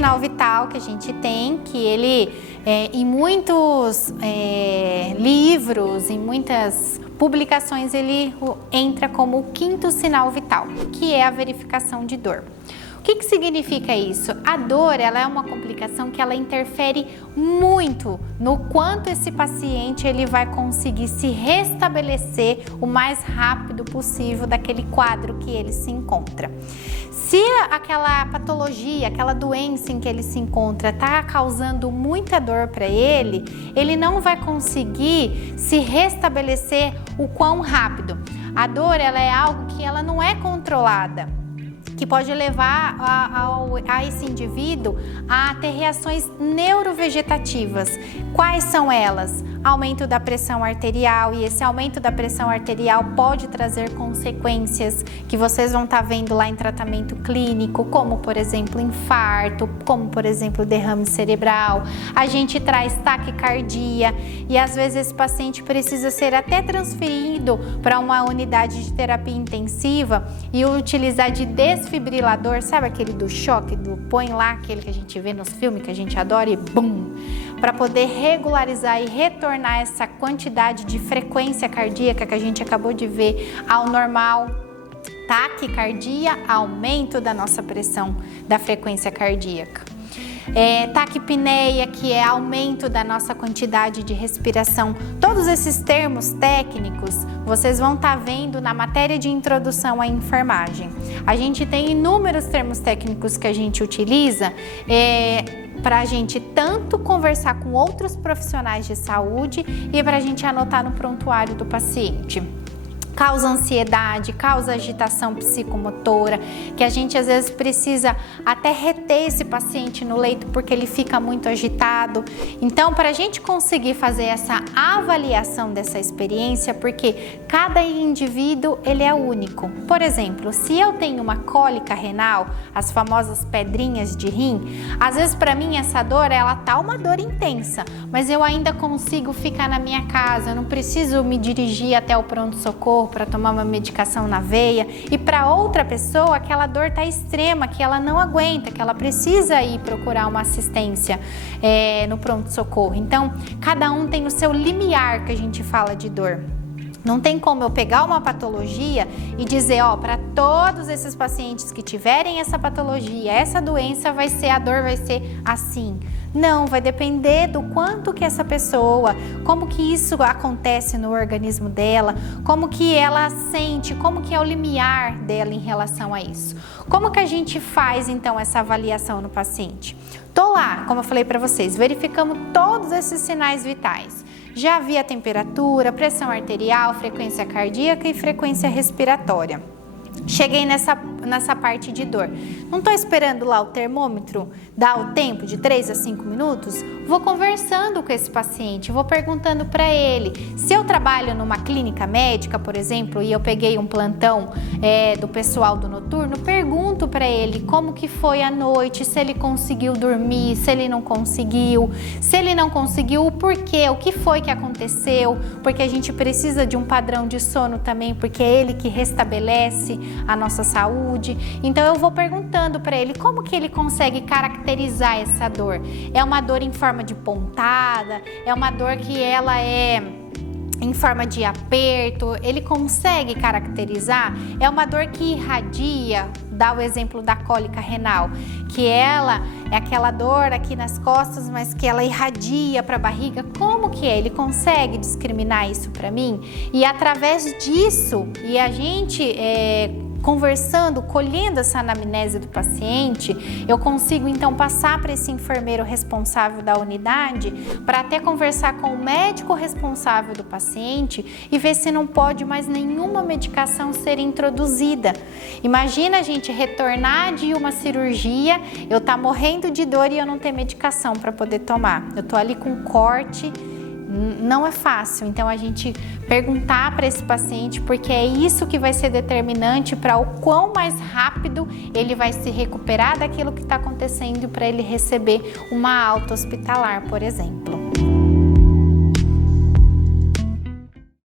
sinal vital que a gente tem, que ele em muitos livros, em muitas publicações, ele entra como o quinto sinal vital, que é a verificação de dor. O que significa isso? A dor, ela é uma complicação que ela interfere muito no quanto esse paciente ele vai conseguir se restabelecer o mais rápido possível daquele quadro que ele se encontra. Se aquela patologia, aquela doença em que ele se encontra está causando muita dor para ele, ele não vai conseguir se restabelecer o quão rápido. A dor, ela é algo que ela não é controlada, que pode levar a esse indivíduo a ter reações neurovegetativas. Quais são elas? Aumento da pressão arterial, e esse aumento da pressão arterial pode trazer consequências que vocês vão estar vendo lá em tratamento clínico, como por exemplo infarto, como por exemplo derrame cerebral. A gente traz taquicardia e às vezes esse paciente precisa ser até transferido para uma unidade de terapia intensiva e utilizar de desfibrilador, sabe aquele do choque, do põe lá, aquele que a gente vê nos filmes que a gente adora e bum, para poder regularizar e retornar essa quantidade de frequência cardíaca que a gente acabou de ver ao normal. Taquicardia, aumento da nossa pressão da frequência cardíaca. Taquipneia, que é aumento da nossa quantidade de respiração. Todos esses termos técnicos vocês vão estar vendo na matéria de introdução à enfermagem. A gente tem inúmeros termos técnicos que a gente utiliza para a gente tanto conversar com outros profissionais de saúde e para a gente anotar no prontuário do paciente. Causa ansiedade, causa agitação psicomotora, que a gente às vezes precisa até reter esse paciente no leito porque ele fica muito agitado. Então, para a gente conseguir fazer essa avaliação dessa experiência, porque cada indivíduo ele é único. Por exemplo, se eu tenho uma cólica renal, as famosas pedrinhas de rim, às vezes para mim essa dor, ela tá uma dor intensa, mas eu ainda consigo ficar na minha casa, eu não preciso me dirigir até o pronto-socorro para tomar uma medicação na veia, e para outra pessoa aquela dor está extrema, que ela não aguenta, que ela precisa ir procurar uma assistência no pronto-socorro. Então, cada um tem o seu limiar que a gente fala de dor. Não tem como eu pegar uma patologia e dizer, para todos esses pacientes que tiverem essa patologia, essa doença a dor vai ser assim. Não, vai depender do quanto que essa pessoa, como que isso acontece no organismo dela, como que ela sente, como que é o limiar dela em relação a isso. Como que a gente faz então essa avaliação no paciente? Tô lá, como eu falei para vocês, verificamos todos esses sinais vitais. Já vi a temperatura, pressão arterial, frequência cardíaca e frequência respiratória. Cheguei nessa parte de dor. Não estou esperando lá o termômetro dar o tempo de 3 a 5 minutos? Vou conversando com esse paciente, vou perguntando para ele. Se eu trabalho numa clínica médica, por exemplo, e eu peguei um plantão do pessoal do noturno, pergunto para ele como que foi a noite, se ele conseguiu dormir, se ele não conseguiu, o porquê, o que foi que aconteceu, porque a gente precisa de um padrão de sono também, porque é ele que restabelece a nossa saúde. Então eu vou perguntando para ele como que ele consegue caracterizar essa dor. É uma dor em forma de pontada? É uma dor que ela é em forma de aperto? Ele consegue caracterizar? É uma dor que irradia? Dá o exemplo da cólica renal, que ela é aquela dor aqui nas costas, mas que ela irradia para a barriga. Como que é? Ele consegue discriminar isso para mim? E através disso, e a gente conversando, colhendo essa anamnese do paciente, eu consigo então passar para esse enfermeiro responsável da unidade para até conversar com o médico responsável do paciente e ver se não pode mais nenhuma medicação ser introduzida. Imagina a gente retornar de uma cirurgia, eu tá morrendo de dor e eu não ter medicação para poder tomar. Eu tô ali com corte. Não é fácil, então a gente perguntar para esse paciente, porque é isso que vai ser determinante para o quão mais rápido ele vai se recuperar daquilo que está acontecendo para ele receber uma alta hospitalar, por exemplo.